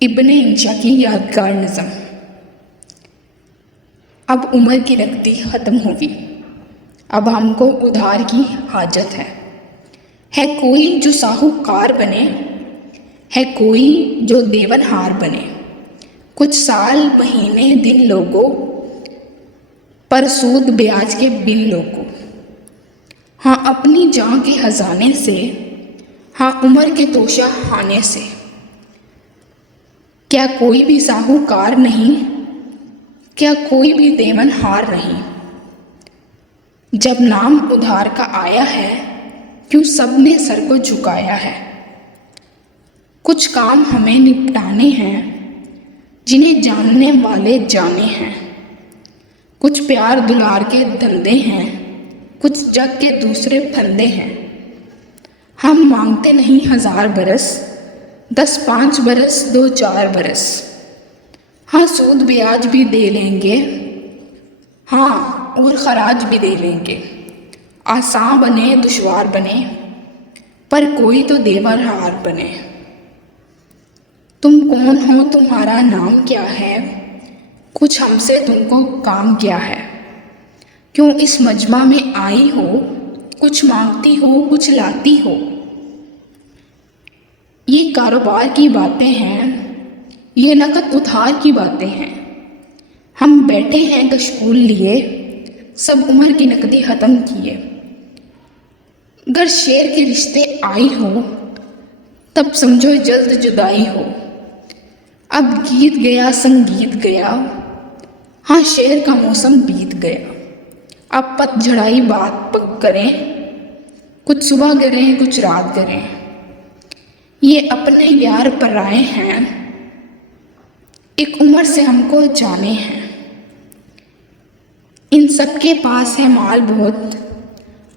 इब्ने इंशा की यादगार नज़म। अब उम्र की नकदी ख़त्म होगी, अब हमको उधार की हाजत है कोई जो साहूकार बने, है कोई जो देवनहार बने। कुछ साल महीने दिन लोगों, पर सूद ब्याज के बिन लोगों। हाँ अपनी जान के खजाने से, हाँ उम्र के तोशा खाने से। क्या कोई भी साहूकार नहीं, क्या कोई भी देवनहार नहीं। जब नाम उधार का आया है, क्यों सबने सर को झुकाया है। कुछ काम हमें निपटाने हैं, जिन्हें जानने वाले जाने हैं। कुछ प्यार दुलार के धंधे हैं, कुछ जग के दूसरे फंदे हैं। हम मांगते नहीं 1000 बरस, 10-5 बरस 2-4 बरस। हाँ सूद ब्याज भी दे लेंगे, हाँ और खराज भी दे लेंगे। आसान बने दुश्वार बने, पर कोई तो देवनहार बने। तुम कौन हो, तुम्हारा नाम क्या है, कुछ हमसे तुमको काम क्या है। क्यों इस मजमा में आई हो, कुछ मांगती हो कुछ लाती हो। ये कारोबार की बातें हैं, ये नकद उधार की बातें हैं। हम बैठे हैं कशकूल लिए, सब उम्र की नकदी ख़त्म किए। अगर शेर के रिश्ते आई हो, तब समझो जल्द जुदाई हो। अब गीत गया संगीत गया, हाँ शेर का मौसम बीत गया। अब पतझड़ाई बात पग करें, कुछ सुबह करें कुछ रात करें। ये अपने यार पराए हैं, एक उम्र से हमको जाने हैं। इन सबके पास है माल बहुत,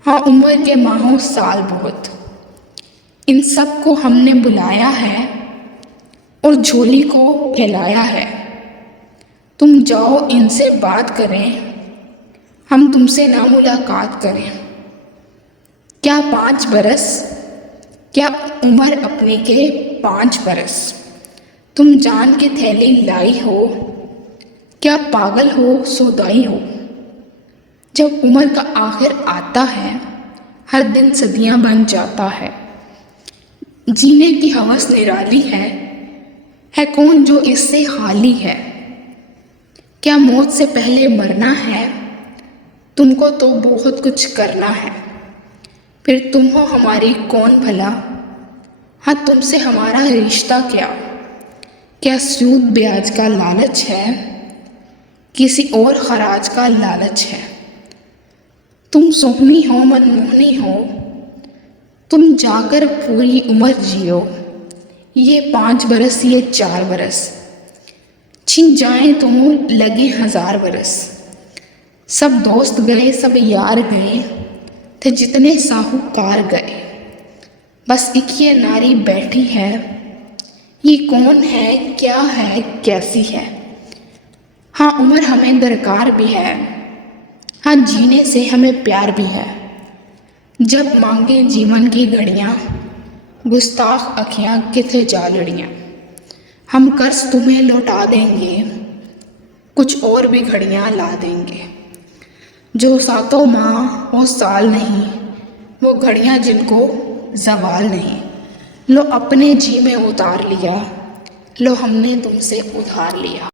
हाँ उम्र के माहों साल बहुत। इन सबको हमने बुलाया है और झोली को फैलाया है। तुम जाओ इनसे बात करें, हम तुमसे ना मुलाकात करें। क्या 5 बरस, क्या उम्र अपने के 5 बरस। तुम जान के थैली लाई हो, क्या पागल हो सौदाई हो। जब उम्र का आखिर आता है, हर दिन सदियां बन जाता है। जीने की हवस निराली है कौन जो इससे खाली है। क्या मौत से पहले मरना है, तुमको तो बहुत कुछ करना है। फिर तुम हो हमारी कौन भला, हाँ तुमसे हमारा रिश्ता क्या। क्या सूद ब्याज का लालच है, किसी और खराज का लालच है। तुम सोहनी हो मनमोहनी हो, तुम जाकर पूरी उम्र जियो। ये 5 बरस ये 4 बरस, छिन जाएं तो लगे 1000 बरस। सब दोस्त गए सब यार गए थे, जितने साहूकार गए। बस एक ये नारी बैठी है, ये कौन है क्या है कैसी है। हाँ उम्र हमें दरकार भी है, हाँ जीने से हमें प्यार भी है। जब मांगे जीवन की घड़ियाँ, गुस्ताख अखियाँ किथे जा लड़ियाँ। हम कर्ज तुम्हें लौटा देंगे, कुछ और भी घड़ियाँ ला देंगे। जो सातों माह और साल नहीं, वो घड़ियाँ जिनको ज़वाल नहीं। लो अपने जी में उतार लिया, लो हमने तुमसे उधार लिया।